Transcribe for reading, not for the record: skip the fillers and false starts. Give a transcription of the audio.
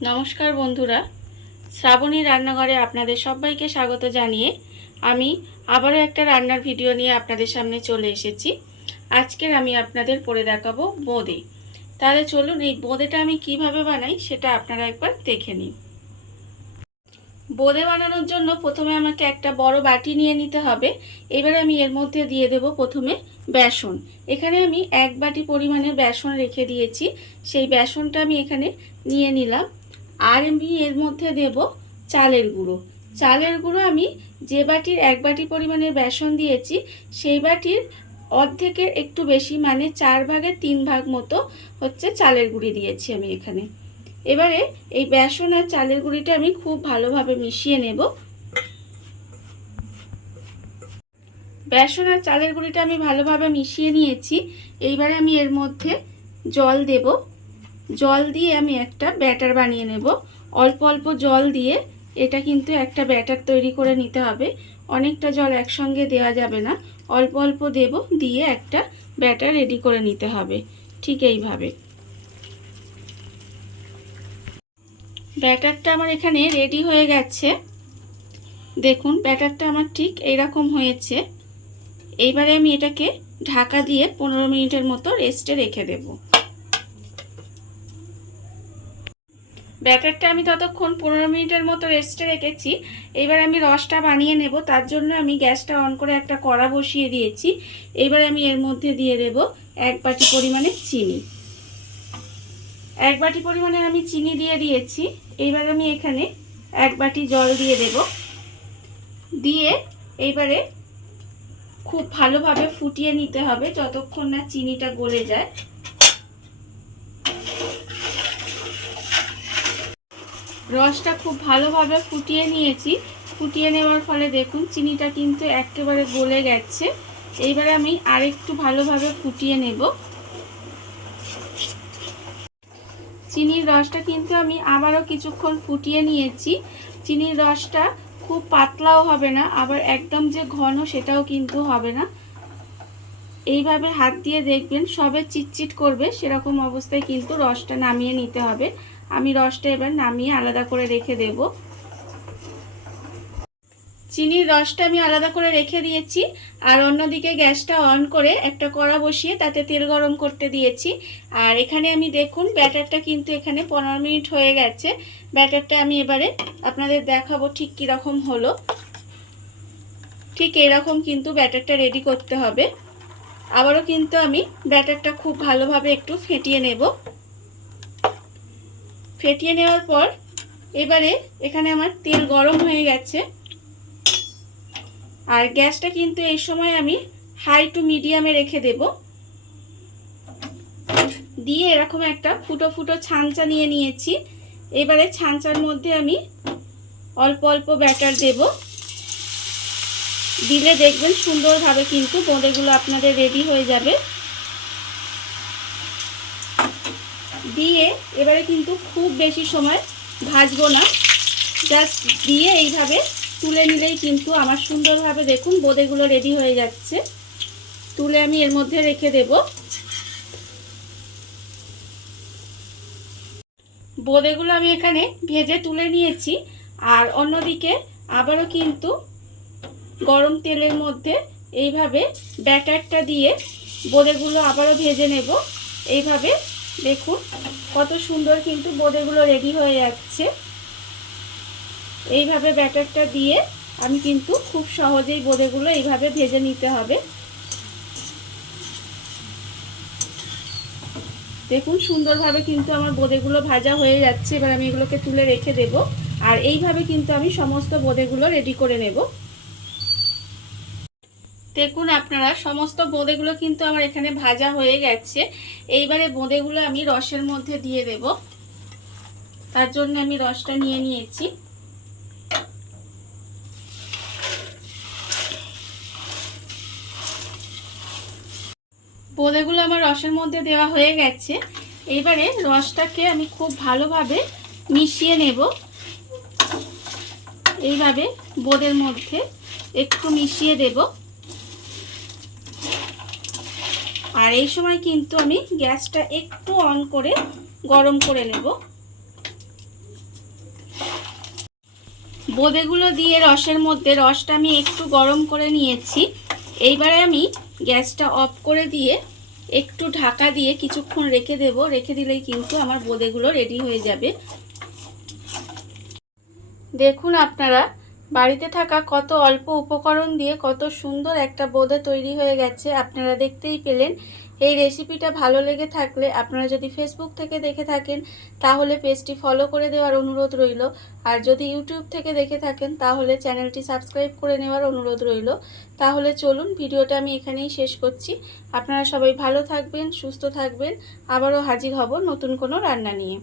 নমস্কার বন্ধুরা, শ্রাবণী রান্নাঘরে আপনাদের সবাইকে স্বাগত জানিয়ে আমি আবারও একটা রান্নার ভিডিও নিয়ে আপনাদের সামনে চলে এসেছি। আজকের আমি আপনাদের করে দেখাবো বোঁদে। তাহলে চলুন এই বোঁদেটা আমি কিভাবে বানাই সেটা আপনারা একবার দেখে নিন। বোঁদে বানানোর জন্য প্রথমে আমাকে একটা বড় বাটি নিয়ে নিতে হবে। এবারে আমি এর মধ্যে দিয়ে দেব প্রথমে বেসন। এখানে আমি 1 বাটি পরিমাণের বেসন রেখে দিয়েছি, সেই বেসনটা আমি এখানে নিয়ে নিলাম। আর আমি এর মধ্যে দেব চালের গুঁড়ো। চালের গুঁড়ো আমি যে বাটির 1 বাটি পরিমাণের বেসন দিয়েছি সেই বাটির অর্ধেকের একটু বেশি, মানে 4 ভাগের 3 ভাগ মতো হচ্ছে চালের গুঁড়ি দিয়েছি আমি এখানে। এবারে এই বেসন আর চালের গুঁড়িটা আমি খুব ভালোভাবে মিশিয়ে নেব। বেসন আর চালের গুঁড়িটা আমি ভালোভাবে মিশিয়ে নিয়েছি। এইবারে আমি এর মধ্যে জল দেব। জল দিয়ে আমি একটা ব্যাটার বানিয়ে নেব। অল্প অল্প জল দিয়ে এটা কিন্তু একটা ব্যাটার তৈরি করে নিতে হবে। অনেকটা জল একসঙ্গে দেওয়া যাবে না, অল্প অল্প দেব, দিয়ে একটা ব্যাটার রেডি করে নিতে হবে। ঠিক এইভাবে ব্যাটারটা আমার এখানে রেডি হয়ে গেছে। দেখুন ব্যাটারটা আমার ঠিক এইরকম হয়েছে। এইবারে আমি এটাকে ঢাকা দিয়ে 15 মিনিটের মতো রেস্টে রেখে দেব। ব্যাটারটা আমি ততক্ষণ 15 মিনিটের মতো রেস্টে রেখেছি। এইবার আমি রসটা বানিয়ে নেব। তার জন্য আমি গ্যাসটা অন করে একটা কড়া বসিয়ে দিয়েছি। এইবার আমি এর মধ্যে দিয়ে দেব 1 বাটি পরিমাণে চিনি। 1 বাটি পরিমাণে আমি চিনি দিয়ে দিয়েছি। এইবার আমি এখানে 1 বাটি জল দিয়ে দেব। দিয়ে এইবারে খুব ভালোভাবে ফুটিয়ে নিতে হবে যতক্ষণ না চিনিটা গলে যায়। রসটা খুব ভালোভাবে ফুটিয়ে নিয়েছি। ফুটিয়ে নেওয়ার ফলে দেখুন চিনিটা কিন্তু একেবারে গলে গেছে। এইবারে আমি আরেকটু ভালোভাবে ফুটিয়ে নেব। চিনির রসটা কিন্তু আমি আবারও কিছুক্ষণ ফুটিয়ে নিয়েছি। চিনির রসটা খুব পাতলাও হবে না, আবার একদম যে ঘন সেটাও কিন্তু হবে না। এইভাবে হাত দিয়ে দেখবেন সবে চিটচিট করবে, সেরকম অবস্থায় কিন্তু রসটা নামিয়ে নিতে হবে। আমি রসটা এবার নামিয়ে আলাদা করে রেখে দেব। চিনির রসটা আমি আলাদা করে রেখে দিয়েছি। আর অন্যদিকে গ্যাসটা অন করে একটা কড়া বসিয়ে তাতে তেল গরম করতে দিয়েছি। আর এখানে আমি দেখুন ব্যাটারটা কিন্তু এখানে 15 মিনিট হয়ে গেছে। ব্যাটারটা আমি এবারে আপনাদের দেখাবো ঠিক কীরকম হলো। ঠিক এইরকম কিন্তু ব্যাটারটা রেডি করতে হবে। আবারও কিন্তু আমি ব্যাটারটা খুব ভালোভাবে একটু ফেটিয়ে নেব। ফেটিয়ে নেওয়ার পর এবারে এখানে আমার তেল গরম হয়ে গেছে। আর গ্যাসটা কিন্তু এই সময় আমি হাই টু মিডিয়ামে রেখে দেব। দিয়ে এরকম একটা ফুটো ফুটো ছাঁচা নিয়ে নিয়েছি। এবারে ছাঁচার মধ্যে আমি অল্প অল্প ব্যাটার দেব। দিলে দেখবেন সুন্দরভাবে কিন্তু বোঁদেগুলো আপনাদের রেডি হয়ে যাবে। দিয়ে এবারে কিন্তু খুব বেশি সময় ভাজবো না, জাস্ট দিয়ে এইভাবে তুলে নিলেই কিন্তু আমার সুন্দরভাবে দেখুন বোঁদেগুলো রেডি হয়ে যাচ্ছে। তুলে আমি এর মধ্যে রেখে দেব। বোঁদেগুলো আমি এখানে ভেজে তুলে নিয়েছি। আর অন্যদিকে আবারও কিন্তু গরম তেলের মধ্যে এইভাবে ব্যাটারটা দিয়ে বোঁদেগুলো আবারও ভেজে নেব। এইভাবে দেখুন কত সুন্দর কিন্তু বোঁদেগুলো রেডি হয়ে যাচ্ছে। এইভাবে ব্যাটারটা দিয়ে আমি কিন্তু খুব সহজেই বোঁদেগুলো এইভাবে ভেজে নিতে হবে। দেখুন সুন্দরভাবে কিন্তু আমার বোঁদেগুলো ভাজা হয়ে যাচ্ছে। এবার আমি এগুলোকে তুলে রেখে দেব। আর এইভাবে কিন্তু আমি সমস্ত বোঁদেগুলো রেডি করে নেব। দেখুন আপনারা সমস্ত বোঁদেগুলো কিন্তু আমার এখানে ভাজা হয়ে গেছে। এইবারে বোঁদেগুলো আমি রসের মধ্যে দিয়ে দেব। তার জন্য আমি রসটা নিয়ে নিয়েছি। বোঁদেগুলো আমার রসের মধ্যে দেওয়া হয়ে গেছে। এবারে রসটাকে আমি খুব ভালোভাবে মিশিয়ে নেব। এইভাবে বোঁদের মধ্যে একটু মিশিয়ে দেব। আর এই সময় কিন্তু আমি গ্যাসটা একটু অন করে গরম করে নেব। বোঁদেগুলো দিয়ে রসের মধ্যে রসটা আমি একটু গরম করে নিয়েছি। এইবারে আমি গ্যাসটা অফ করে দিয়ে একটু ঢাকা দিয়ে কিছুক্ষণ রেখে দেব। রেখে দিলেই কিন্তু আমার বোঁদেগুলো রেডি হয়ে যাবে। দেখুন আপনারা বাড়িতে থাকা কত অল্প উপকরণ দিয়ে কত সুন্দর একটা বোঁদে তৈরি হয়ে গেছে, আপনারা দেখতেই পেলেন। এই রেসিপিটা ভালো লেগে থাকলে আপনারা যদি ফেসবুক থেকে দেখে থাকেন তাহলে পেজটি ফলো করে দেওয়ার অনুরোধ রইল, আর যদি ইউটিউব থেকে দেখে থাকেন তাহলে চ্যানেলটি সাবস্ক্রাইব করে নেওয়ার অনুরোধ রইল। তাহলে চলুন ভিডিওটা আমি এখানেই শেষ করছি। আপনারা সবাই ভালো থাকবেন, সুস্থ থাকবেন। আবারও হাজির হব নতুন কোনো রান্না নিয়ে।